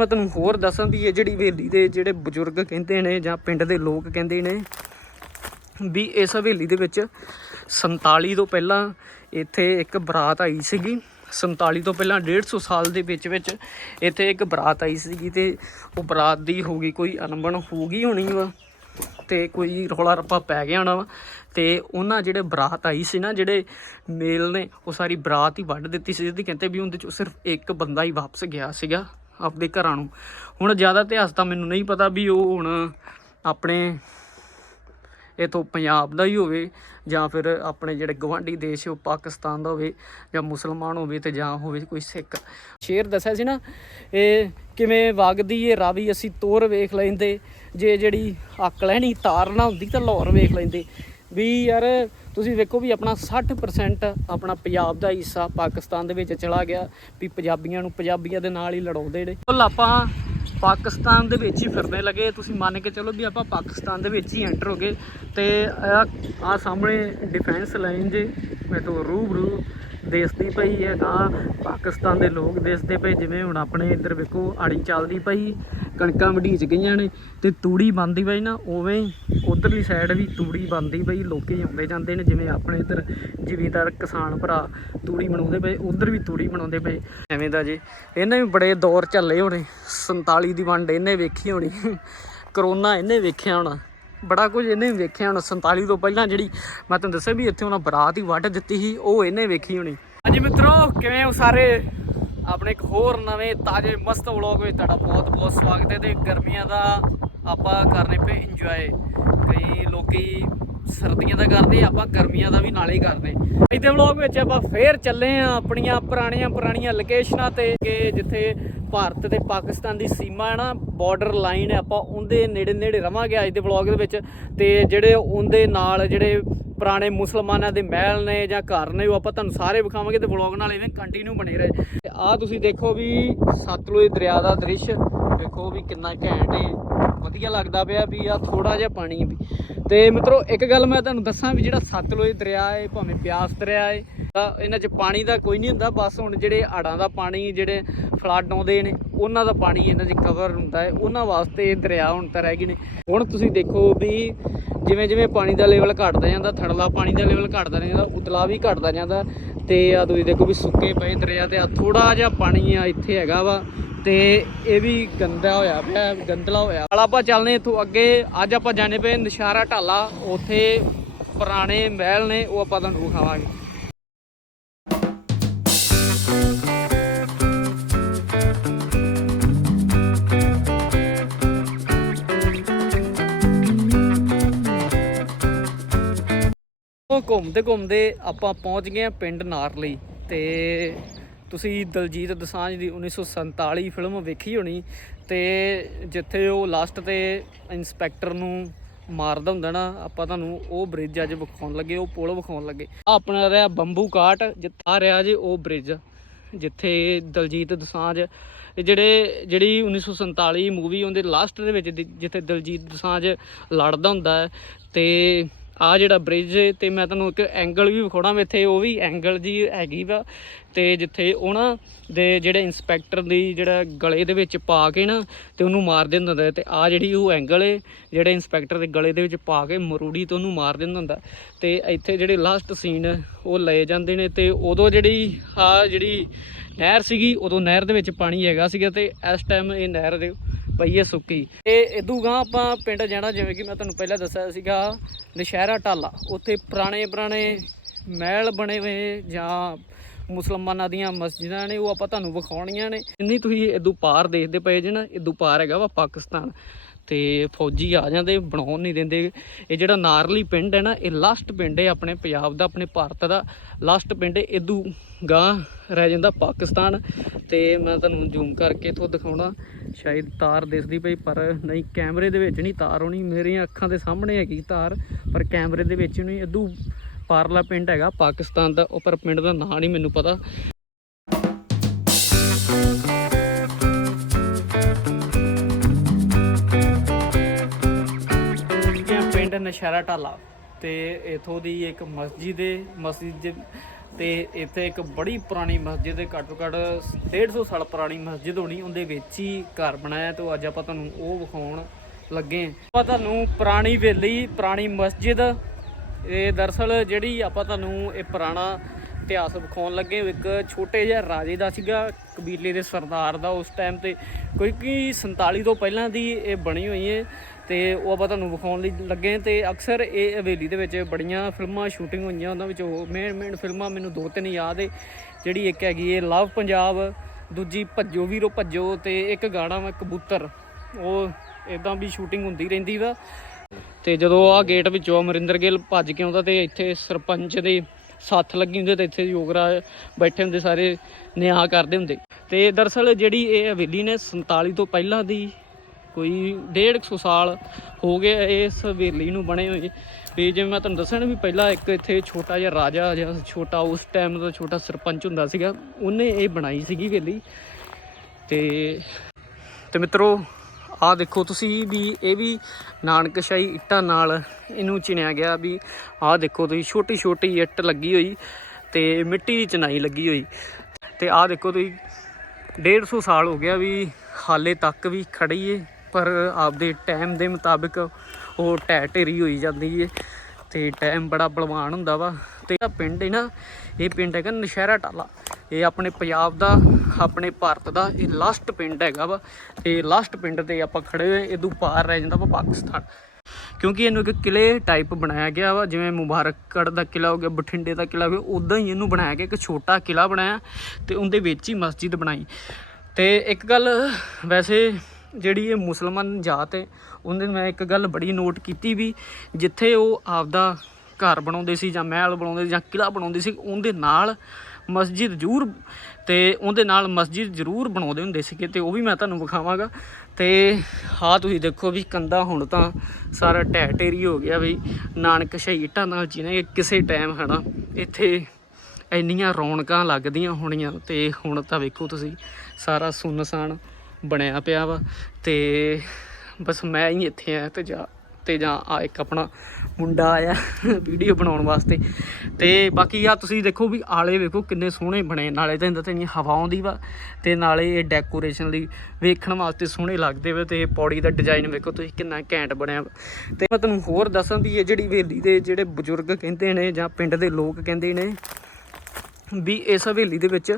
ਮੈਂ ਤੁਹਾਨੂੰ ਹੋਰ ਦੱਸਾਂ ਵੀ ਇਹ ਜਿਹੜੀ ਹਵੇਲੀ ਦੇ ਜਿਹੜੇ ਬਜ਼ੁਰਗ ਕਹਿੰਦੇ ਨੇ ਜਾਂ ਪਿੰਡ ਦੇ ਲੋਕ ਕਹਿੰਦੇ ਨੇ ਵੀ ਇਸ ਹਵੇਲੀ ਦੇ ਵਿੱਚ 47 ਤੋਂ ਪਹਿਲਾਂ ਇੱਥੇ ਇੱਕ ਬਰਾਤ ਆਈ ਸੀਗੀ। 47 ਤੋਂ ਪਹਿਲਾਂ 150 ਸਾਲ ਦੇ ਵਿੱਚ ਵਿੱਚ ਇੱਥੇ ਇੱਕ ਬਰਾਤ ਆਈ ਸੀਗੀ ਤੇ ਉਹ ਬਰਾਤ ਦੀ ਹੋ ਗਈ ਕੋਈ ਅਨਬਣ ਹੋ ਗਈ ਹੋਣੀ ਵਾ ਤੇ ਕੋਈ ਰੌਲਾ ਰੱਪਾ ਪੈ ਗਿਆ ਹੋਣਾ ਵਾ ਤੇ ਉਹਨਾਂ ਜਿਹੜੇ ਬਰਾਤ ਆਈ ਸੀ ਨਾ ਜਿਹੜੇ ਮੇਲ ਨੇ ਉਹ ਸਾਰੀ ਬਰਾਤ ਹੀ ਵੱਢ ਦਿੱਤੀ ਸੀ। ਜਿਹਦੀ ਕਹਿੰਦੇ ਵੀ ਉਹਦੇ ਚੋਂ ਸਿਰਫ ਇੱਕ ਬੰਦਾ ਹੀ ਵਾਪਸ ਗਿਆ ਸੀਗਾ। ਆਪਦੇ ਘਰਾਂ ਨੂੰ। ਹੁਣ ਜ਼ਿਆਦਾ ਇਤਿਹਾਸ ਤਾਂ ਮੈਨੂੰ ਨਹੀਂ ਪਤਾ ਵੀ ਉਹ ਹੁਣ ਆਪਣੇ ਇਥੋਂ ਪੰਜਾਬ ਦਾ ਹੀ ਹੋਵੇ ਜਾਂ ਫਿਰ ਆਪਣੇ ਜਿਹੜੇ ਗਵਾਂਢੀ ਦੇਸ਼ ਉਹ ਪਾਕਿਸਤਾਨ ਦਾ ਹੋਵੇ ਜਾਂ ਮੁਸਲਮਾਨ ਹੋਵੇ ਤੇ ਜਾਂ ਹੋਵੇ ਕੋਈ ਸਿੱਖ। ਸ਼ੇਰ ਦੱਸਿਆ ਸੀ ਨਾ, ਇਹ ਕਿਵੇਂ ਵਗਦੀ ਇਹ ਰਾਵੀ ਅਸੀਂ ਤੋਰ ਵੇਖ ਲੈਂਦੇ, ਜੇ ਜਿਹੜੀ ਅੱਕ ਲੈਣੀ ਤਾਰ ਨਾ ਹੁੰਦੀ ਤਾਂ ਲਾਹੌਰ ਵੇਖ ਲੈਂਦੇ। ਵੀ ਯਾਰ ਤੁਸੀਂ ਵੇਖੋ ਵੀ ਆਪਣਾ 60% ਆਪਣਾ ਪੰਜਾਬ ਦਾ ਹਿੱਸਾ ਪਾਕਿਸਤਾਨ ਦੇ ਵਿੱਚ ਚਲਾ ਗਿਆ ਵੀ ਪੰਜਾਬੀਆਂ ਨੂੰ ਪੰਜਾਬੀਆਂ ਦੇ ਨਾਲ ਹੀ ਲੜਾਉਂਦੇ ਨੇ। ਕੁੱਲ ਆਪਾਂ ਪਾਕਿਸਤਾਨ ਦੇ ਵਿੱਚ ਹੀ ਫਿਰਨੇ ਲੱਗੇ। ਤੁਸੀਂ ਮੰਨ ਕੇ ਚਲੋ ਵੀ ਆਪਾਂ ਪਾਕਿਸਤਾਨ ਦੇ ਵਿੱਚ ਹੀ ਐਂਟਰ ਹੋ ਗਏ ਤੇ ਆ ਆ ਸਾਹਮਣੇ ਡਿਫੈਂਸ ਲਾਈਨ ਜੇ, ਮੈਂ ਤੋਂ ਰੂਬਰੂ ਦੇਸਦੀ ਪਈ ਹੈ ਤਾਂ ਪਾਕਿਸਤਾਨ ਦੇ ਲੋਕ ਦੇਸਦੇ ਪਏ, ਜਿਵੇਂ ਹੁਣ ਆਪਣੇ ਇੱਧਰ ਵੇਖੋ ਆੜੀ ਚੱਲਦੀ ਪਈ, ਕਣਕਾਂ ਵਢੀਚ ਗਈਆਂ ਨੇ ਤੇ ਤੂੜੀ ਬੰਦੀ ਪਈ ਨਾ, ਉਵੇਂ ਉਧਰਲੀ ਸਾਈਡ ਵੀ ਤੂੜੀ ਬੰਦੀ ਪਈ, ਲੋਕੀ ਆਉਂਦੇ ਜਾਂਦੇ ਨੇ, ਜਿਵੇਂ ਆਪਣੇ ਇੱਧਰ ਜ਼ਿਮੀਂਦਾਰ ਕਿਸਾਨ ਭਰਾ ਤੂੜੀ ਬਣਾਉਂਦੇ ਪਏ, ਉਧਰ ਵੀ ਤੂੜੀ ਬਣਾਉਂਦੇ ਪਏ। ਐਵੇਂ ਦਾ ਜੇ, ਇਹਨੇ ਵੀ ਬੜੇ ਦੌਰ ਝੱਲੇ ਹੋਣੇ 47 ਦੀ ਵੰਡ ਇਹਨੇ ਵੇਖੀ ਹੋਣੀ, ਕਰੋਨਾ ਇਹਨੇ ਵੇਖਿਆ ਹੋਣਾ। ਬੜਾ ਕੁਝ ਇਹਨੇ ਵੇਖਿਆ ਹੁਣ 47 ਤੋਂ ਪਹਿਲਾਂ ਜਿਹੜੀ ਮੈਂ ਤੁਹਾਨੂੰ ਦੱਸਿਆ ਵੀ ਇੱਥੇ ਉਹਨਾਂ ਬਰਾਤ ਹੀ ਵੱਢ ਦਿੱਤੀ ਸੀ, ਉਹ ਇਹਨੇ ਵੇਖੀ ਹੋਣੀ। ਹਾਂਜੀ ਮਿੱਤਰੋ, ਕਿਵੇਂ ਹੋ ਸਾਰੇ? ਆਪਣੇ ਇੱਕ ਹੋਰ ਨਵੇਂ ਤਾਜ਼ੇ ਮਸਤ ਵਲੌਗ ਵਿੱਚ ਤੁਹਾਡਾ ਬਹੁਤ ਬਹੁਤ ਸਵਾਗਤ ਹੈ ਤੇ ਗਰਮੀਆਂ ਦਾ ਆਪਾਂ ਕਰਨੇ ਪਏ ਇੰਜੋਏ ਕਈ ਲੋਕੀ ਸਰਦੀਆਂ ਦਾ ਕਰਦੇ, ਆਪਾਂ ਗਰਮੀਆਂ ਦਾ ਵੀ ਨਾਲੇ ਹੀ ਕਰਦੇ। ਅੱਜ ਦੇ ਵਲੌਗ ਵਿੱਚ ਆਪਾਂ ਫੇਰ ਚੱਲੇ ਆ ਆਪਣੀਆਂ ਪੁਰਾਣੀਆਂ ਪੁਰਾਣੀਆਂ ਲੋਕੇਸ਼ਨਾਂ ਤੇ, ਕਿ ਜਿੱਥੇ ਭਾਰਤ ਤੇ ਪਾਕਿਸਤਾਨ ਦੀ ਸੀਮਾ ਹੈ ਨਾ ਬਾਰਡਰ ਲਾਈਨ ਹੈ, ਆਪਾਂ ਉਹਦੇ ਨੇੜੇ ਨੇੜੇ ਰਵਾਂਗੇ ਅੱਜ ਦੇ ਵਲੌਗ ਦੇ ਵਿੱਚ। ਤੇ ਜਿਹੜੇ ਉਹਦੇ ਨਾਲ ਜਿਹੜੇ ਪੁਰਾਣੇ ਮੁਸਲਮਾਨਾਂ ਦੇ ਮਹਿਲ ਨੇ ਜਾਂ ਘਰ ਨੇ, ਉਹ ਆਪਾਂ ਤੁਹਾਨੂੰ ਸਾਰੇ ਵਿਖਾਵਾਂਗੇ ਤੇ ਵਲੌਗ ਨਾਲ ਇਵੇਂ ਕੰਟੀਨਿਊ ਬਣੇ ਰਹੇ। ਤੇ ਆਹ ਤੁਸੀਂ ਦੇਖੋ ਵੀ ਸਤਲੁਜ ਦਰਿਆ ਦਾ ਦ੍ਰਿਸ਼, ਦੇਖੋ ਵੀ ਕਿੰਨਾ ਘੈਂਟ ਹੈ ਵਧੀਆ ਲੱਗਦਾ ਪਿਆ ਵੀ ਆ ਥੋੜਾ ਜਿਹਾ ਪਾਣੀ ਵੀ। ਤੇ ਮਿੱਤਰੋ, ਇੱਕ ਗੱਲ ਮੈਂ ਤੁਹਾਨੂੰ ਦੱਸਾਂ ਵੀ ਜਿਹੜਾ ਸਤਲੁਜ ਦਰਿਆ ਹੈ ਭਾਵੇਂ ਬਿਆਸ ਦਰਿਆ ਹੈ ਇਹਨਾਂ 'ਚ ਪਾਣੀ ਦਾ ਕੋਈ ਨਹੀਂ ਹੁੰਦਾ, ਬਸ ਹੁਣ ਜਿਹੜੇ ਆੜਾਂ ਦਾ ਪਾਣੀ, ਜਿਹੜੇ ਫਲੱਡ ਆਉਂਦੇ ਨੇ, ਉਹਨਾਂ ਦਾ ਪਾਣੀ ਇਹਨਾਂ 'ਚ ਕਵਰ ਹੁੰਦਾ ਹੈ। ਉਹਨਾਂ ਵਾਸਤੇ ਦਰਿਆ ਹੁਣ ਤਾਂ ਰਹਿ ਗਏ ਨੇ। ਹੁਣ ਤੁਸੀਂ ਦੇਖੋ ਵੀ ਜਿਵੇਂ ਜਿਵੇਂ ਪਾਣੀ ਦਾ ਲੈਵਲ ਘਟਦਾ ਜਾਂਦਾ ਥੜਲਾ ਪਾਣੀ ਦਾ ਲੈਵਲ ਘਟਦਾ ਜਾਂਦਾ, ਉਤਲਾ ਵੀ ਘਟਦਾ ਜਾਂਦਾ, ਤੇ ਆ ਤੁਸੀਂ ਦੇਖੋ ਵੀ ਸੁੱਕੇ ਪਏ ਦਰਿਆ ਤੇ ਆ ਥੋੜਾ ਜਿਹਾ ਪਾਣੀ ਆ ਇੱਥੇ ਹੈਗਾ ਵਾ, ਤੇ ਇਹ ਵੀ ਗੰਦਾ ਹੋਇਆ ਪਿਆ, ਗੰਦਲਾ ਹੋਇਆ। ਨਾਲ ਆਪਾਂ ਚੱਲਨੇ ਇੱਥੋਂ ਅੱਗੇ। ਅੱਜ ਆਪਾਂ ਜਾਣੇ ਪਏ ਨਿਸ਼ਾਰਾ ਢਾਲਾ, ਉੱਥੇ ਪੁਰਾਣੇ ਮਹਿਲ ਨੇ, ਉਹ ਆਪਾਂ ਤੁਹਾਨੂੰ ਵਿਖਾਵਾਂਗੇ। ਉਹ ਘੁੰਮਦੇ ਘੁੰਮਦੇ ਆਪਾਂ ਪਹੁੰਚ ਗਏ ਆ ਪਿੰਡ ਨਾਰਲੀ ਤੇ ਤੁਸੀਂ ਦਲਜੀਤ ਦਸਾਂਝ ਦੀ 1947 ਫਿਲਮ ਵੇਖੀ ਹੋਣੀ ਤੇ ਜਿੱਥੇ ਉਹ ਲਾਸਟ ਤੇ ਇੰਸਪੈਕਟਰ ਨੂੰ ਮਾਰਦਾ ਹੁੰਦਾ ਨਾ, ਆਪਾਂ ਤੁਹਾਨੂੰ ਉਹ ਬ੍ਰਿਜ ਅੱਜ ਵਿਖਾਉਣ ਲੱਗੇ, ਉਹ ਪੁਲ ਵਿਖਾਉਣ ਲੱਗੇ। ਆਹ ਆਪਣਾ ਰਿਹਾ ਬੰਬੂ ਕਾਟ ਜਿੱਥੇ ਆ ਰਿਹਾ ਜੀ ਉਹ ਬ੍ਰਿਜ ਜਿੱਥੇ ਦਲਜੀਤ ਦਸਾਂਝ ਜਿਹੜੇ, ਜਿਹੜੀ 1947 ਮੂਵੀ ਉਹਦੇ ਲਾਸਟ ਦੇ ਵਿੱਚ ਜਿੱਥੇ ਦਲਜੀਤ ਦਸਾਂਝ ਲੜਦਾ ਹੁੰਦਾ ਹੈ ਤੇ ਆ ਜਿਹੜਾ ਬ੍ਰਿਜ ਤੇ ਮੈਂ ਤੁਹਾਨੂੰ ਇੱਕ ਐਂਗਲ ਵੀ ਵਿਖਾਉਣਾ ਵਾ ਇੱਥੇ, ਉਹ ਵੀ ਐਂਗਲ ਜੀ ਹੈਗੀ ਵਾ। ਤੇ ਜਿੱਥੇ ਉਹਨਾਂ ਦੇ ਜਿਹੜੇ ਇੰਸਪੈਕਟਰ ਦੀ ਜਿਹੜਾ ਗਲੇ ਦੇ ਵਿੱਚ ਪਾ ਕੇ ਨਾ ਤੇ ਉਹਨੂੰ ਮਾਰ ਦਿੰਦਾ ਹੁੰਦਾ ਤੇ ਆ ਜਿਹੜੀ ਉਹ ਐਂਗਲ ਏ ਜਿਹੜੇ ਇੰਸਪੈਕਟਰ ਦੇ ਗਲੇ ਦੇ ਵਿੱਚ ਪਾ ਕੇ ਮਰੂੜੀ ਤੋਂ ਉਹਨੂੰ ਮਾਰ ਦਿੰਦਾ ਹੁੰਦਾ। ਤੇ ਇੱਥੇ ਜਿਹੜੇ ਲਾਸਟ ਸੀਨ ਉਹ ਲਏ ਜਾਂਦੇ ਨੇ ਤੇ ਉਦੋਂ ਜਿਹੜੀ ਆ ਜਿਹੜੀ ਨਹਿਰ ਸੀਗੀ, ਉਦੋਂ ਨਹਿਰ ਦੇ ਵਿੱਚ ਪਾਣੀ ਹੈਗਾ ਸੀਗਾ ਤੇ ਇਸ ਟਾਈਮ ਇਹ ਨਹਿਰ ਦੇ ਪਈ ਹੈ ਸੁੱਕੀ। ਤੇ ਇਦੋਂ ਗਾਂ ਆਪਾਂ ਪਿੰਡ ਜਾਣਾ, ਜਿਵੇਂ ਕਿ ਮੈਂ ਤੁਹਾਨੂੰ ਪਹਿਲਾਂ ਦੱਸਿਆ ਸੀਗਾ, ਨਸ਼ਹਿਰਾ ਟਾਲਾ। ਉੱਥੇ ਪੁਰਾਣੇ ਪੁਰਾਣੇ ਮਹਿਲ ਬਣੇ ਹੋਏ ਜਾਂ ਮੁਸਲਮਾਨਾਂ ਦੀਆਂ ਮਸਜਿਦਾਂ ਨੇ, ਉਹ ਆਪਾਂ ਤੁਹਾਨੂੰ ਵਿਖਾਉਣੀਆਂ ਨੇ। ਇੰਨੀ ਤੁਸੀਂ ਇਦੋਂ ਪਾਰ ਦੇਖਦੇ ਪਏ ਜੇ ਨਾ ਇਦੋਂ ਪਾਰ ਹੈਗਾ ਵਾ ਪਾਕਿਸਤਾਨ। ਤੇ ਫੌਜੀ ਆ ਜਾਂਦੇ, ਬਣਾਉਣ ਨਹੀਂ ਦਿੰਦੇ। ਇਹ ਜਿਹੜਾ ਨਾਰਲੀ ਪਿੰਡ ਹੈ ਨਾ, ਇਹ ਲਾਸਟ ਪਿੰਡ ਹੈ ਆਪਣੇ ਪੰਜਾਬ ਦਾ, ਆਪਣੇ ਭਾਰਤ ਦਾ। ਲਾਸਟ ਪਿੰਡ ਹੈ ਇਦੋਂ ਗਾਂ ਰਹਿ ਜਾਂਦਾ ਪਾਕਿਸਤਾਨ। ਤੇ ਮੈਂ ਤੁਹਾਨੂੰ ਜ਼ੂਮ ਕਰਕੇ ਇਥੋਂ ਦਿਖਾਉਣਾ। ਸ਼ਾਇਦ ਤਾਰ ਦਿਸਦੀ ਪਈ, ਪਰ ਨਹੀਂ, ਕੈਮਰੇ ਦੇ ਵਿੱਚ ਨਹੀਂ ਤਾਰ ਹੋਣੀ। ਮੇਰੀਆਂ ਅੱਖਾਂ ਦੇ ਸਾਹਮਣੇ ਹੈਗੀ ਤਾਰ, ਪਰ ਕੈਮਰੇ ਦੇ ਵਿੱਚ ਨਹੀਂ। ਇਦੋਂ ਪਾਰਲਾ ਪਿੰਡ ਹੈਗਾ ਪਾਕਿਸਤਾਨ ਦਾ, ਉਹ ਪਰ ਪਿੰਡ ਦਾ ਨਾਂ ਨਹੀਂ ਮੈਨੂੰ ਪਤਾ। ਨਸ਼ਹਿਰਾ ਢਾਲਾ ਤੇ ਇਥੋਂ ਦੀ ਇੱਕ ਮਸਜਿਦ ਹੈ ਮਸਜਿਦ ਦੇ ਤੇ ਇੱਥੇ ਇੱਕ ਬੜੀ ਪੁਰਾਣੀ ਮਸਜਿਦ ਹੈ ਘੱਟੋ ਘੱਟ 150 ਸਾਲ ਪੁਰਾਣੀ ਮਸਜਿਦ ਹੋਣੀ, ਉਹਦੇ ਵਿੱਚ ਹੀ ਘਰ ਬਣਾਇਆ ਤੇ ਅੱਜ ਆਪਾਂ ਤੁਹਾਨੂੰ ਉਹ ਵਿਖਾਉਣ ਲੱਗੇ ਹਾਂ। ਆਪਾਂ ਤੁਹਾਨੂੰ ਪੁਰਾਣੀ ਵੇਲੀ, ਪੁਰਾਣੀ ਮਸਜਿਦ, ਇਹ ਦਰਅਸਲ ਜਿਹੜੀ ਆਪਾਂ ਤੁਹਾਨੂੰ ਇਹ ਪੁਰਾਣਾ ਇਤਿਹਾਸ ਵਿਖਾਉਣ ਲੱਗੇ ਇੱਕ ਛੋਟੇ ਜਿਹੇ ਰਾਜੇ ਦਾ ਸੀਗਾ, ਕਬੀਲੇ ਦੇ ਸਰਦਾਰ ਦਾ ਉਸ ਟਾਈਮ ਤੇ ਕਿਉਂਕਿ ਕਿ 47 ਤੋਂ ਪਹਿਲਾਂ ਦੀ ਇਹ ਬਣੀ ਹੋਈ ਹੈ ਤੇ ਉਹ ਆਪਾਂ ਤੁਹਾਨੂੰ ਵਿਖਾਉਣ ਲਈ ਲੱਗੇ ਹਾਂ ਤੇ ਅਕਸਰ ਇਹ ਹਵੇਲੀ ਦੇ ਵਿੱਚ ਬੜੀਆਂ ਫਿਲਮਾਂ ਸ਼ੂਟਿੰਗ ਹੋਈਆਂ ਉਹਨਾਂ ਵਿੱਚ ਉਹ ਮੇਨ ਮੇਨ ਫਿਲਮਾਂ ਮੈਨੂੰ ਦੋ ਤਿੰਨ ਯਾਦ ਏ, ਜਿਹੜੀ ਇੱਕ ਹੈਗੀ ਹੈ ਲਵ ਪੰਜਾਬ ਦੂਜੀ ਭੱਜੋ ਵੀਰੋ ਭੱਜੋ ਤੇ ਇੱਕ ਗਾਣਾ ਵਾ ਕਬੂਤਰ। ਉਹ ਇਦਾਂ ਵੀ ਸ਼ੂਟਿੰਗ ਹੁੰਦੀ ਰਹਿੰਦੀ ਵਾ। ਤੇ ਜਦੋਂ ਆ ਗੇਟ ਵਿੱਚੋਂ ਅਮਰਿੰਦਰ ਗਿੱਲ ਭੱਜ ਕੇ ਆਉਂਦਾ ਤੇ ਇੱਥੇ ਸਰਪੰਚ ਦੇ ਸੱਥ ਲੱਗੀ ਹੁੰਦੇ ਤੇ ਇੱਥੇ ਯੋਗਰਾ ਬੈਠੇ ਹੁੰਦੇ, ਸਾਰੇ ਨਿਆਂ ਕਰਦੇ ਹੁੰਦੇ। ਤੇ ਦਰਅਸਲ ਜਿਹੜੀ ਇਹ ਹਵੇਲੀ ਨੇ 47 ਤੋਂ ਪਹਿਲਾਂ ਦੀ ਕੋਈ 150 ਸਾਲ ਹੋ ਗਏ ਇਸ ਹਵੇਲੀ ਨੂੰ ਬਣੇ ਹੋਏ। ਤੇ ਜਿਵੇਂ ਮੈਂ ਤੁਹਾਨੂੰ ਦੱਸਿਆ ਨਾ ਵੀ ਪਹਿਲਾਂ ਇੱਕ ਇੱਥੇ ਛੋਟਾ ਜਿਹਾ ਰਾਜਾ ਜਾਂ ਛੋਟਾ ਉਸ ਟਾਈਮ ਦਾ ਛੋਟਾ ਸਰਪੰਚ ਹੁੰਦਾ ਸੀਗਾ, ਉਹਨੇ ਇਹ ਬਣਾਈ ਸੀਗੀ ਹਵੇਲੀ। ਤੇ ਤੇ ਮਿੱਤਰੋ, ਆਹ ਦੇਖੋ ਤੁਸੀਂ ਵੀ, ਇਹ ਵੀ ਨਾਨਕਸ਼ਾਹੀ ਇੱਟਾਂ ਨਾਲ ਇਹਨੂੰ ਚਿਣਿਆ ਗਿਆ ਵੀ ਆਹ ਦੇਖੋ ਤੁਸੀਂ ਛੋਟੀ ਛੋਟੀ ਇੱਟ ਲੱਗੀ ਹੋਈ ਤੇ ਮਿੱਟੀ ਦੀ ਚਨਾਈ ਲੱਗੀ ਹੋਈ। ਤੇ ਆਹ ਦੇਖੋ ਤੁਸੀਂ 150 ਸਾਲ ਹੋ ਗਿਆ ਵੀ ਹਾਲੇ ਤੱਕ ਵੀ ਖੜੀ ਏ। ਪਰ ਆਪਦੇ ਟਾਈਮ ਦੇ ਮੁਤਾਬਿਕ ਉਹ ਢਹਿ ਢੇਰੀ ਹੋਈ ਜਾਂਦੀ ਏ ਤੇ ਟਾਈਮ ਬੜਾ ਬਲਵਾਨ ਹੁੰਦਾ ਵਾ। ਤੇ ਇਹ ਪਿੰਡ ਹੈ ਨਾ, ਇਹ ਪਿੰਡ ਹੈਗਾ ਨਸ਼ਹਿਰਾ ਟਾਲਾ। ਇਹ ਆਪਣੇ ਪੰਜਾਬ ਦਾ, ਆਪਣੇ ਭਾਰਤ ਦਾ ਇਹ ਲਾਸਟ ਪਿੰਡ ਹੈਗਾ ਵਾ। ਤੇ ਲਾਸਟ ਪਿੰਡ ਤੇ ਆਪਾਂ ਖੜੇ ਹੋਏ ਇਦੋਂ ਪਾਰ ਰਹਿ ਜਾਂਦਾ ਵਾ ਪਾਕਿਸਤਾਨ। ਕਿਉਂਕਿ ਇਹਨੂੰ ਇੱਕ ਕਿਲੇ ਟਾਈਪ ਬਣਾਇਆ ਗਿਆ ਵਾ, ਜਿਵੇਂ ਮੁਬਾਰਕਗੜ੍ਹ ਦਾ ਕਿਲਾ ਹੋ ਗਿਆ, ਬਠਿੰਡੇ ਦਾ ਕਿਲਾ ਹੋ ਗਿਆ ਉਦਾਂ ਹੀ ਇਹਨੂੰ ਬਣਾਇਆ ਗਿਆ, ਇੱਕ ਛੋਟਾ ਕਿਲਾ ਬਣਾਇਆ ਤੇ ਉਹਦੇ ਵਿੱਚ ਹੀ ਮਸਜਿਦ ਬਣਾਈ। ਤੇ ਇੱਕ ਗੱਲ ਵੈਸੇ ਜਿਹੜੀ ਇਹ ਮੁਸਲਮਾਨ ਜਾਤ ਹੈ ਉਹਨੇ ਮੈਂ ਇੱਕ ਗੱਲ ਬੜੀ ਨੋਟ ਕੀਤੀ ਵੀ ਜਿੱਥੇ ਉਹ ਆਪਦਾ ਘਰ ਬਣਾਉਂਦੇ ਸੀ ਜਾਂ ਮਹਿਲ ਬਣਾਉਂਦੇ ਸੀ ਜਾਂ ਕਿਲਾ ਬਣਾਉਂਦੇ ਸੀ, ਉਹਦੇ ਨਾਲ ਮਸਜਿਦ ਜ਼ਰੂਰ ਤੇ ਉਹਦੇ ਨਾਲ ਮਸਜਿਦ ਜ਼ਰੂਰ ਬਣਾਉਂਦੇ ਹੁੰਦੇ ਸੀਗੇ ਤੇ ਉਹ ਵੀ ਮੈਂ ਤੁਹਾਨੂੰ ਵਿਖਾਵਾਂਗਾ। ਤੇ ਹਾਂ ਤੁਸੀਂ ਦੇਖੋ ਵੀ ਕੰਦਾ ਹੁਣ ਤਾਂ ਸਾਰਾ ਢਹਿ ਢੇਰੀ ਹੋ ਗਿਆ ਵੀ ਨਾਨਕ ਸ਼ਹੀਟਾਂ ਨਾਲ ਜਿਹਨੇ ਕਿਸੇ ਟਾਈਮ ਹਨਾ, ਇੱਥੇ ਇੰਨੀਆਂ ਰੌਣਕਾਂ ਲੱਗਦੀਆਂ ਹੋਣੀਆਂ ਤੇ ਹੁਣ ਤਾਂ ਵੇਖੋ ਤੁਸੀਂ ਸਾਰਾ ਸੁੰਨਸਾਨ ਬਣਿਆ ਪਿਆ ਵਾ ਤੇ ਬਸ ਮੈਂ ਹੀ ਇੱਥੇ ਆ ਤੇ ਜਾ ਤੇ ਜਾਂ ਆ ਇੱਕ ਆਪਣਾ ਮੁੰਡਾ ਆਇਆ ਵੀਡੀਓ ਬਣਾਉਣ ਵਾਸਤੇ ਤੇ ਬਾਕੀ ਆ ਤੁਸੀਂ ਦੇਖੋ ਵੀ ਆਲੇ ਵੇਖੋ ਕਿੰਨੇ ਸੋਹਣੇ ਬਣੇ, ਨਾਲੇ ਤਾਂ ਇੰਦਾ ਤੇ ਨਹੀਂ ਹਵਾ ਆਉਂਦੀ ਵਾ ਤੇ ਨਾਲੇ ਇਹ ਡੈਕੋਰੇਸ਼ਨ ਲਈ ਵੇਖਣ ਵਾਸਤੇ ਸੋਹਣੇ ਲੱਗਦੇ ਵੇ ਤੇ ਪੌੜੀ ਦਾ ਡਿਜ਼ਾਈਨ ਵੇਖੋ ਤੁਸੀਂ ਕਿੰਨਾ ਘੈਂਟ ਬਣਿਆ ਵਾ। ਤੇ ਮੈਂ ਤੁਹਾਨੂੰ ਹੋਰ ਦੱਸਾਂ ਵੀ ਇਹ ਜਿਹੜੀ ਹਵੇਲੀ ਦੇ ਜਿਹੜੇ ਬਜ਼ੁਰਗ ਕਹਿੰਦੇ ਨੇ ਜਾਂ ਪਿੰਡ ਦੇ ਲੋਕ ਕਹਿੰਦੇ ਨੇ ਵੀ ਇਸ ਹਵੇਲੀ ਦੇ ਵਿੱਚ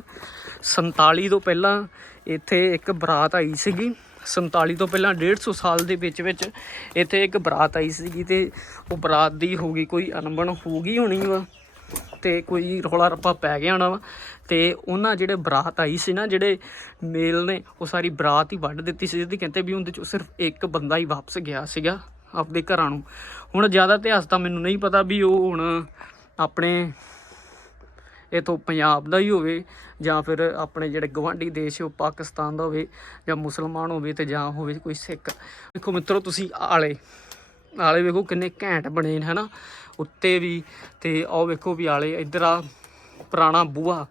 47 ਤੋਂ ਪਹਿਲਾਂ ਇੱਥੇ ਇੱਕ ਬਰਾਤ ਆਈ ਸੀਗੀ। 47 ਤੋਂ ਪਹਿਲਾਂ 150 ਸਾਲ ਦੇ ਵਿੱਚ ਵਿੱਚ ਇੱਥੇ ਇੱਕ ਬਰਾਤ ਆਈ ਸੀਗੀ ਤੇ ਉਹ ਬਰਾਤ ਦੀ ਹੋ ਗਈ ਕੋਈ ਅਣਬਣ ਹੋ ਗਈ ਹੋਣੀ ਵਾ ਤੇ ਕੋਈ ਰੌਲਾ ਰੱਪਾ ਪੈ ਗਿਆ ਹੋਣਾ ਵਾ ਤੇ ਉਹਨਾਂ ਜਿਹੜੇ ਬਰਾਤ ਆਈ ਸੀ ਨਾ ਜਿਹੜੇ ਮੇਲ ਨੇ, ਉਹ ਸਾਰੀ ਬਰਾਤ ਹੀ ਵੱਢ ਦਿੱਤੀ ਸੀ ਜਿਹਦੀ ਕਹਿੰਦੇ ਵੀ ਉਹਦੇ ਚੋਂ ਸਿਰਫ ਇੱਕ ਬੰਦਾ ਹੀ ਵਾਪਸ ਗਿਆ ਸੀਗਾ ਆਪਦੇ ਘਰਾਂ ਨੂੰ। ਹੁਣ ਜ਼ਿਆਦਾ ਇਤਿਹਾਸ ਤਾਂ ਮੈਨੂੰ ਨਹੀਂ ਪਤਾ ਵੀ ਉਹ ਹੁਣ ਆਪਣੇ ਇਥੋਂ ਪੰਜਾਬ ਦਾ ਹੀ ਹੋਵੇ ਜਾਂ ਫਿਰ ਆਪਣੇ ਜਿਹੜੇ ਗਵਾਂਢੀ ਦੇਸ਼ ਉਹ ਪਾਕਿਸਤਾਨ ਦਾ ਹੋਵੇ ਜਾਂ ਮੁਸਲਮਾਨ ਹੋਵੇ ਤੇ ਜਾਂ ਹੋਵੇ ਕੋਈ ਸਿੱਖ। ਦੇਖੋ ਮਿੱਤਰੋ, ਤੁਸੀਂ ਆਲੇ ਆਲੇ ਵੇਖੋ ਕਿੰਨੇ ਘੈਂਟ ਬਣੇ ਨੇ, ਹਨਾ? ਉੱਤੇ ਵੀ ਤੇ ਆਹ ਵੇਖੋ ਵੀ ਆਲੇ, ਇੱਧਰ ਆ ਪੁਰਾਣਾ ਬੂਹਾ,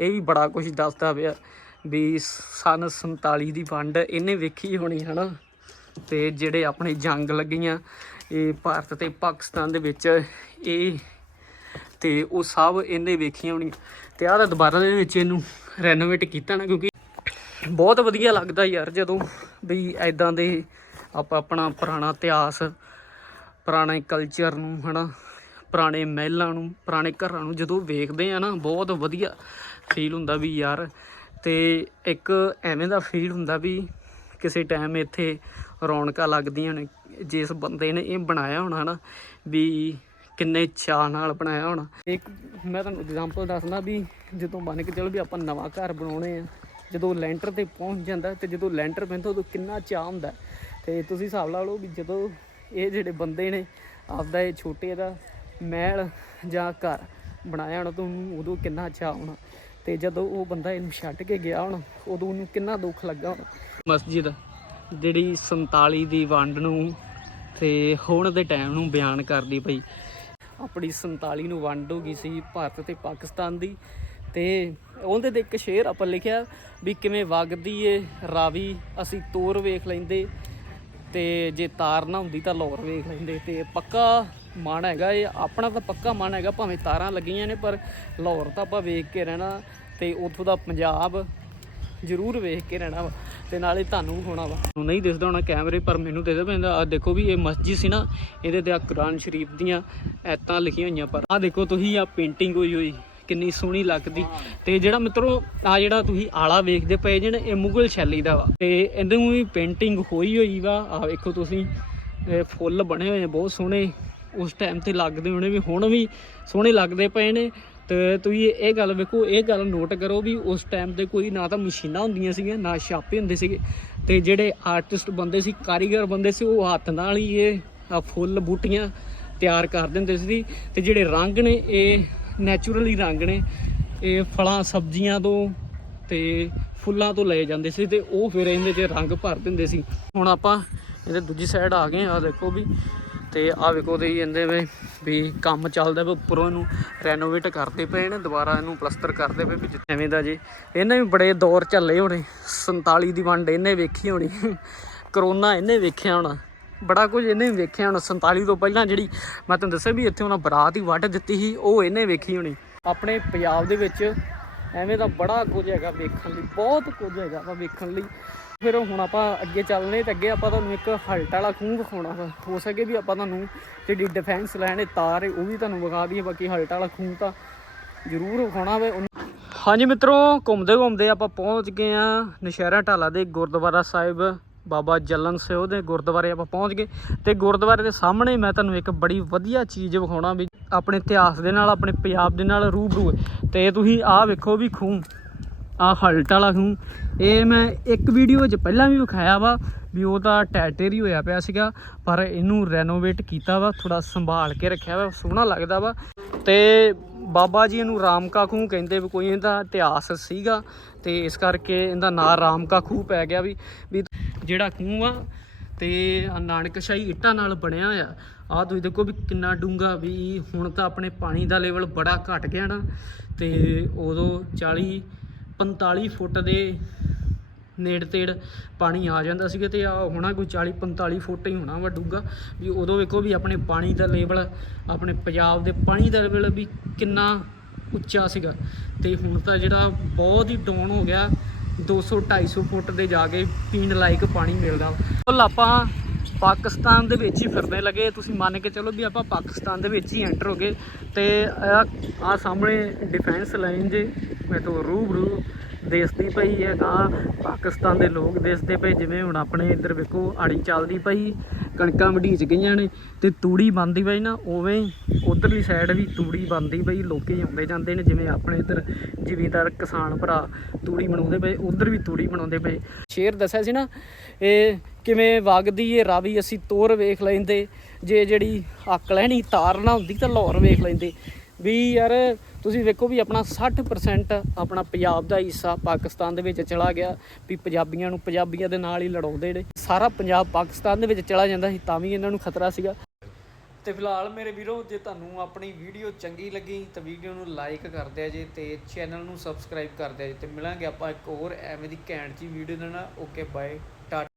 ਇਹ ਵੀ ਬੜਾ ਕੁਝ ਦੱਸਦਾ ਪਿਆ ਵੀ ਸਨ 47 ਦੀ ਵੰਡ, ਇਹਨੇ ਵੇਖੀ ਹੋਣੀ, ਹਨਾ? ਤੇ ਜਿਹੜੇ ਆਪਣੇ ਜੰਗ ਲੱਗੀਆਂ, ਇਹ ਭਾਰਤ ਤੇ ਪਾਕਿਸਤਾਨ ਦੇ ਵਿੱਚ, ਇਹ ਤੇ ਉਹ ਸਭ ਇਹਨੇ ਵੇਖੀਆਂ ਹੋਣੀਆਂ। ਤੇ ਆਹ ਤਾਂ ਦੁਬਾਰਾ ਦੇ ਵਿੱਚ ਇਹਨੂੰ ਰੈਨੋਵੇਟ ਕੀਤਾ ਨਾ, ਕਿਉਂਕਿ ਬਹੁਤ ਵਧੀਆ ਲੱਗਦਾ ਯਾਰ ਜਦੋਂ ਵੀ ਐਦਾਂ ਦੇ ਆਪਾਂ ਆਪਣਾ ਪੁਰਾਣਾ ਇਤਿਹਾਸ, ਪੁਰਾਣੇ ਕਲਚਰ ਨੂੰ, ਹਨਾ, ਪੁਰਾਣੇ ਮਹਿਲਾਂ ਨੂੰ, ਪੁਰਾਣੇ ਘਰਾਂ ਨੂੰ ਜਦੋਂ ਵੇਖਦੇ ਆ ਨਾ, ਬਹੁਤ ਵਧੀਆ ਫੀਲ ਹੁੰਦਾ ਵੀ ਯਾਰ। ਤੇ ਇੱਕ ਐਵੇਂ ਦਾ ਫੀਲ ਹੁੰਦਾ ਵੀ ਕਿਸੇ ਟਾਈਮ ਇੱਥੇ ਰੌਣਕਾਂ ਲੱਗਦੀਆਂ ਨੇ, ਜਿਸ ਬੰਦੇ ਨੇ ਇਹ ਬਣਾਇਆ ਹੋਣਾ ਨਾ, ਵੀ ਕਿੰਨੇ ਚਾਅ ਨਾਲ ਬਣਾਇਆ ਹੋਣਾ। ਇੱਕ ਮੈਂ ਤੁਹਾਨੂੰ ਐਗਜ਼ਾਮਪਲ ਦੱਸਦਾ ਵੀ ਜਦੋਂ ਮੰਨ ਕੇ ਚਲੋ ਵੀ ਆਪਾਂ ਨਵਾਂ ਘਰ ਬਣਾਉਣੇ ਆ, ਜਦੋਂ ਲੈਂਟਰ ਤੇ ਪਹੁੰਚ ਜਾਂਦਾ ਤੇ ਜਦੋਂ ਲੈਂਟਰ ਪੈਂਦਾ ਉਦੋਂ ਕਿੰਨਾ ਚਾਅ ਹੁੰਦਾ। ਤੇ ਤੁਸੀਂ ਹਿਸਾਬ ਲਾ ਲਓ ਵੀ ਜਦੋਂ ਇਹ ਜਿਹੜੇ ਬੰਦੇ ਨੇ ਆਪਦਾ ਇਹ ਛੋਟੇ ਦਾ ਮਹਿਲ ਜਾਂ ਘਰ ਬਣਾਇਆ ਹੋਣਾ ਤਾਂ ਉਹਨੂੰ ਉਦੋਂ ਕਿੰਨਾ ਚਾਅ ਹੋਣਾ। ਤੇ ਜਦੋਂ ਉਹ ਬੰਦਾ ਇਹਨੂੰ ਛੱਡ ਕੇ ਗਿਆ ਹੋਣਾ, ਉਦੋਂ ਉਹਨੂੰ ਕਿੰਨਾ ਦੁੱਖ ਲੱਗਾ ਹੋਣਾ। ਮਸਜਿਦ ਜਿਹੜੀ 47 ਦੀ ਵੰਡ ਨੂੰ ਤੇ ਹੁਣ ਦੇ ਟਾਈਮ ਨੂੰ ਬਿਆਨ ਕਰਦੀ ਪਈ। ਆਪਣੀ 47 ਨੂੰ ਵੰਡ ਹੋ ਗਈ ਸੀ ਭਾਰਤ ਤੇ ਪਾਕਿਸਤਾਨ ਦੀ ਤੇ ਉਹਦੇ ਤੇ ਇੱਕ ਸ਼ੇਰ ਆਪਾਂ ਲਿਖਿਆ ਵੀ ਕਿਵੇਂ ਵਗਦੀ ਏ ਰਾਵੀ, ਅਸੀਂ ਤੋਰ ਵੇਖ ਲੈਂਦੇ ਤੇ ਜੇ ਤਾਰ ਨਾ ਹੁੰਦੀ ਤਾਂ ਲਾਹੌਰ ਵੇਖ ਲੈਂਦੇ ਤੇ ਪੱਕਾ ਮਨ ਹੈਗਾ ਇਹ ਆਪਣਾ ਤਾਂ ਪੱਕਾ ਮਨ ਹੈਗਾ, ਭਾਵੇਂ ਤਾਰਾਂ ਲੱਗੀਆਂ ਨੇ ਪਰ ਲਾਹੌਰ ਤਾਂ ਆਪਾਂ ਵੇਖ ਕੇ ਰਹਿਣਾ ਤੇ ਉੱਥੋਂ ਦਾ ਪੰਜਾਬ ਜ਼ਰੂਰ ਵੇਖ ਕੇ ਰਹਿਣਾ ਵਾ ਤੇ ਨਾਲੇ ਤੁਹਾਨੂੰ ਹੋਣਾ ਵਾ। ਨੂੰ ਨਹੀਂ ਦਿਸਦਾ ਹੋਣਾ ਕੈਮਰੇ, ਪਰ ਮੈਨੂੰ ਦਿਸਦਾ ਪੈਂਦਾ। ਆ ਦੇਖੋ ਵੀ ਇਹ ਮਸਜਿਦ ਸੀ ਨਾ, ਇਹਦੇ ਤੇ ਆ ਕੁਰਾਨ ਸ਼ਰੀਫ ਦੀਆਂ ਐਤਾਂ ਲਿਖੀਆਂ ਹੋਈਆਂ, ਪਰ ਆ ਦੇਖੋ ਤੁਸੀਂ ਆ ਪੇਂਟਿੰਗ ਹੋਈ ਹੋਈ, ਕਿੰਨੀ ਸੋਹਣੀ ਲੱਗਦੀ। ਤੇ ਜਿਹੜਾ ਮਿੱਤਰੋ ਆ ਜਿਹੜਾ ਤੁਸੀਂ ਆਲਾ ਵੇਖਦੇ ਪਏ ਜੇ ਨਾ, ਇਹ ਮੁਗਲ ਸ਼ੈਲੀ ਦਾ ਵਾ। ਤੇ ਇਹਦੇ ਵੀ ਪੇਂਟਿੰਗ ਹੋਈ ਹੋਈ ਵਾ। ਆ ਵੇਖੋ ਤੁਸੀਂ ਫੁੱਲ ਬਣੇ ਹੋਏ ਬਹੁਤ ਸੋਹਣੇ। ਉਸ ਟਾਈਮ ਤੇ ਲੱਗਦੇ ਹੋਣੇ ਵੀ, ਹੁਣ ਵੀ ਸੋਹਣੇ ਲੱਗਦੇ ਪਏ ਨੇ। ਤੇ ਤੁਸੀਂ ਇਹ ਗੱਲ ਵੇਖੋ, ਇਹ ਗੱਲ ਨੋਟ ਕਰੋ ਵੀ ਉਸ ਟਾਈਮ ਤੇ ਕੋਈ ਨਾ ਤਾਂ ਮਸ਼ੀਨਾਂ ਹੁੰਦੀਆਂ ਸੀਗੀਆਂ, ਨਾ ਛਾਪੇ ਹੁੰਦੇ ਸੀਗੇ। ਤੇ ਜਿਹੜੇ ਆਰਟਿਸਟ ਬੰਦੇ ਸੀ, ਕਾਰੀਗਰ ਬੰਦੇ ਸੀ, ਉਹ ਹੱਥ ਨਾਲ ਹੀ ਇਹ ਫੁੱਲ ਬੂਟੀਆਂ ਤਿਆਰ ਕਰ ਦਿੰਦੇ ਸੀ। ਤੇ ਜਿਹੜੇ ਰੰਗ ਨੇ, ਇਹ ਨੈਚੁਰਲੀ ਰੰਗ ਨੇ। ਇਹ ਫਲਾਂ, ਸਬਜ਼ੀਆਂ ਤੋਂ ਤੇ ਫੁੱਲਾਂ ਤੋਂ ਲਏ ਜਾਂਦੇ ਸੀ ਤੇ ਉਹ ਫਿਰ ਇਹਦੇ 'ਚ ਰੰਗ ਭਰ ਦਿੰਦੇ ਸੀ। ਹੁਣ ਆਪਾਂ ਇਹਦੇ ਦੂਜੀ ਸਾਈਡ ਆ ਗਏ ਆ ਦੇਖੋ ਵੀ ਤੇ ਆ ਵੇਖੋ ਤੇ ਇਹਦੇ ਵੇ, ਵੀ ਕੰਮ ਚੱਲਦਾ ਵਾ ਉੱਪਰੋਂ ਇਹਨੂੰ ਰੈਨੋਵੇਟ ਕਰਦੇ ਪਏ ਨੇ, ਦੁਬਾਰਾ ਇਹਨੂੰ ਪਲਸਤਰ ਕਰਦੇ ਪਏ ਵੀ ਜਿ- ਐਵੇਂ ਦਾ ਜੀ। ਇਹਨੇ ਵੀ ਬੜੇ ਦੌਰ ਝੱਲੇ ਹੋਣੇ 47 ਦੀ ਵੰਡ ਇਹਨੇ ਵੇਖੀ ਹੋਣੀ, ਕਰੋਨਾ ਇਹਨੇ ਵੇਖਿਆ ਹੋਣਾ, ਬੜਾ ਕੁਝ ਇਹਨੇ ਵੀ ਵੇਖਿਆ ਹੋਣਾ 47 ਤੋਂ ਪਹਿਲਾਂ ਜਿਹੜੀ ਮੈਂ ਤੁਹਾਨੂੰ ਦੱਸਿਆ ਵੀ ਇੱਥੇ ਉਹਨਾਂ ਬਰਾਤ ਹੀ ਵੱਢ ਦਿੱਤੀ ਸੀ, ਉਹ ਇਹਨੇ ਵੇਖੀ ਹੋਣੀ। ਆਪਣੇ ਪੰਜਾਬ ਦੇ ਵਿੱਚ ਐਵੇਂ ਦਾ ਬੜਾ ਕੁਝ ਹੈਗਾ ਵੇਖਣ ਲਈ, ਬਹੁਤ ਕੁਝ ਹੈਗਾ ਵਾ ਵੇਖਣ ਲਈ। ਫਿਰ ਹੁਣ ਆਪਾਂ ਅੱਗੇ ਚੱਲਨੇ ਤੇ ਅੱਗੇ ਆਪਾਂ ਤੁਹਾਨੂੰ ਇੱਕ ਹਲਟ ਵਾਲਾ ਖੂਹ ਵਿਖਾਉਣਾ ਵਾ। ਹੋ ਸਕੇ ਵੀ ਆਪਾਂ ਤੁਹਾਨੂੰ ਜਿਹੜੀ ਡਿਫੈਂਸ ਲਾਈਨ ਹੈ ਤਾਰ ਉਹ ਵੀ ਤੁਹਾਨੂੰ ਵਿਖਾ ਦਈਏ, ਬਾਕੀ ਹਲਟ ਵਾਲਾ ਖੂਹ ਤਾਂ ਜ਼ਰੂਰ ਵਿਖਾਉਣਾ ਵੇ। ਹਾਂਜੀ ਮਿੱਤਰੋ, ਘੁੰਮਦੇ ਘੁੰਮਦੇ ਆਪਾਂ ਪਹੁੰਚ ਗਏ ਆ ਨਸ਼ਹਿਰਾ ਢਾਲਾ ਦੇ ਗੁਰਦੁਆਰਾ ਸਾਹਿਬ। ਬਾਬਾ ਜਲਨ ਸਿੰਘ ਦੇ ਗੁਰਦੁਆਰੇ ਆਪਾਂ ਪਹੁੰਚ ਗਏ ਤੇ ਗੁਰਦੁਆਰੇ ਦੇ ਸਾਹਮਣੇ ਮੈਂ ਤੁਹਾਨੂੰ ਇੱਕ ਬੜੀ ਵਧੀਆ ਚੀਜ਼ ਵਿਖਾਉਣਾ ਵੀ ਆਪਣੇ ਇਤਿਹਾਸ ਦੇ ਨਾਲ, ਆਪਣੇ ਪੰਜਾਬ ਦੇ ਨਾਲ ਰੂਬਰੂ ਹੈ। ਤੇ ਤੁਸੀਂ ਆਹ ਵੇਖੋ ਵੀ ਖੂਹ। ਆ ਹਲਟ ਵਾਲਾ ਖੂਹ। ਇਹ ਮੈਂ ਇੱਕ ਵੀਡੀਓ ਵਿੱਚ ਪਹਿਲਾਂ ਵੀ ਵਿਖਾਇਆ ਵਾ ਵੀ ਉਹ ਤਾਂ ਟੈਟੇਰ ਹੀ ਹੋਇਆ ਪਿਆ ਸੀਗਾ, ਪਰ ਇਹਨੂੰ ਰੈਨੋਵੇਟ ਕੀਤਾ ਵਾ ਥੋੜਾ ਸੰਭਾਲ ਕੇ ਰੱਖਿਆ ਵਾ, ਸੋਹਣਾ ਲੱਗਦਾ ਵਾ। ਤੇ ਬਾਬਾ ਜੀ ਇਹਨੂੰ ਰਾਮ ਕਾ ਖੂਹ ਕਹਿੰਦੇ ਵੀ ਕੋਈ ਇਹਦਾ ਇਤਿਹਾਸ ਸੀਗਾ, ਤੇ ਇਸ ਕਰਕੇ ਇਹਦਾ ਨਾਂ ਰਾਮ ਕਾ ਖੂਹ ਪੈ ਗਿਆ ਵੀ ਵੀ ਜਿਹੜਾ ਖੂਹ ਆ, ਤੇ ਨਾਨਕਸ਼ਾਹੀ ਇੱਟਾਂ ਨਾਲ ਬਣਿਆ ਹੋਇਆ। ਆ ਤੁਸੀਂ ਦੇਖੋ ਵੀ ਕਿੰਨਾ ਡੂੰਗਾ ਵੀ ਹੁਣ ਤਾਂ ਆਪਣੇ ਪਾਣੀ ਦਾ ਲੈਵਲ ਬੜਾ ਘਟ ਗਿਆ ਨਾ, ਤੇ ਉਦੋਂ 40 45 ਫੁੱਟ ਦੇ ਨੇੜ ਤੇੜ ਪਾਣੀ ਆ ਜਾਂਦਾ ਸੀਗਾ ਤੇ ਆ ਹੋਣਾ ਕੋਈ 40 45 ਫੁੱਟ ਹੀ ਹੋਣਾ ਵਾ ਡੂੰਘਾ ਵੀ ਉਦੋਂ ਵੇਖੋ ਵੀ ਆਪਣੇ ਪਾਣੀ ਦਾ ਲੈਵਲ ਆਪਣੇ ਪੰਜਾਬ ਦੇ ਪਾਣੀ ਦਾ ਲੈਵਲ ਵੀ ਕਿੰਨਾ ਉੱਚਾ ਸੀਗਾ। ਤੇ ਹੁਣ ਤਾਂ ਜਿਹੜਾ ਬਹੁਤ ਹੀ ਡਾਊਨ ਹੋ ਗਿਆ 200 250 ਫੁੱਟ ਦੇ ਜਾ ਕੇ ਪੀਣ ਲਾਇਕ ਪਾਣੀ ਮਿਲਦਾ। ਫੁੱਲ ਆਪਾਂ ਪਾਕਿਸਤਾਨ ਦੇ ਵਿੱਚ ਹੀ ਫਿਰਨੇ ਲੱਗੇ। ਤੁਸੀਂ ਮੰਨ ਕੇ ਚਲੋ ਵੀ ਆਪਾਂ ਪਾਕਿਸਤਾਨ ਦੇ ਵਿੱਚ ਹੀ ਐਂਟਰ ਹੋ ਗਏ। ਤੇ ਆ ਆ ਸਾਹਮਣੇ ਡਿਫੈਂਸ ਲਾਈਨ ਜੇ, ਮੈਂ ਤੋਂ ਰੂਬਰੂ ਦੇਸਦੀ ਪਈ ਹੈ, ਤਾਂ ਪਾਕਿਸਤਾਨ ਦੇ ਲੋਕ ਦੇਸਦੇ ਪਏ, ਜਿਵੇਂ ਹੁਣ ਆਪਣੇ ਇੱਧਰ ਵੇਖੋ ਆੜੀ ਚੱਲਦੀ ਪਈ, ਕਣਕਾਂ ਵਢੀਚ ਗਈਆਂ ਨੇ, ਤੇ ਤੂੜੀ ਬੰਦੀ ਪਈ ਨਾ, ਉਵੇਂ ਉਧਰਲੀ ਸਾਈਡ ਵੀ ਤੂੜੀ ਬੰਦੀ ਪਈ, ਲੋਕੀ ਆਉਂਦੇ ਜਾਂਦੇ ਨੇ, ਜਿਵੇਂ ਆਪਣੇ ਇੱਧਰ ਜ਼ਿਮੀਂਦਾਰ ਕਿਸਾਨ ਭਰਾ ਤੂੜੀ ਬਣਾਉਂਦੇ ਪਏ, ਉਧਰ ਵੀ ਤੂੜੀ ਬਣਾਉਂਦੇ ਪਏ। ਸ਼ੇਰ ਦੱਸਿਆ ਸੀ ਨਾ, ਇਹ ਕਿਵੇਂ ਵਗਦੀ ਏ ਰਾਵੀ, ਅਸੀਂ ਤੋਰ ਵੇਖ ਲੈਂਦੇ, ਜੇ ਜਿਹੜੀ ਅੱਕ ਲੈਣੀ, ਤਾਰ ਨਾ ਹੁੰਦੀ ਤਾਂ ਲਾਹੌਰ ਵੇਖ ਲੈਂਦੇ। ਵੀ ਯਾਰ ਤੁਸੀਂ ਵੇਖੋ ਵੀ ਆਪਣਾ 60% ਆਪਣਾ ਪੰਜਾਬ ਦਾ ਹਿੱਸਾ ਪਾਕਿਸਤਾਨ ਦੇ ਵਿੱਚ ਚਲਾ ਗਿਆ, ਵੀ ਪੰਜਾਬੀਆਂ ਨੂੰ ਪੰਜਾਬੀਆਂ ਦੇ ਨਾਲ ਹੀ ਲੜਾਉਂਦੇ ਨੇ। ਸਾਰਾ ਪੰਜਾਬ ਪਾਕਿਸਤਾਨ ਦੇ ਵਿੱਚ ਚਲਾ ਜਾਂਦਾ ਸੀ, ਤਾਂ ਵੀ ਇਹਨਾਂ ਨੂੰ ਖਤਰਾ ਸੀਗਾ। ਤੇ ਫਿਲਹਾਲ ਮੇਰੇ ਵੀਰੋ, ਜੇ ਤੁਹਾਨੂੰ ਆਪਣੀ ਵੀਡੀਓ ਚੰਗੀ ਲੱਗੀ, ਤਾਂ ਵੀਡੀਓ ਨੂੰ ਲਾਈਕ ਕਰ ਦਿਆ ਜੇ ਤੇ ਚੈਨਲ ਨੂੰ ਸਬਸਕ੍ਰਾਈਬ ਕਰ ਦਿਆ ਜੇ। ਤੇ ਮਿਲਾਂਗੇ ਆਪਾਂ ਇੱਕ ਹੋਰ ਐਵੇਂ ਦੀ ਘੈਂਟ ਜੀ ਵੀਡੀਓ ਦੇ ਨਾਲ। Okay bye Tata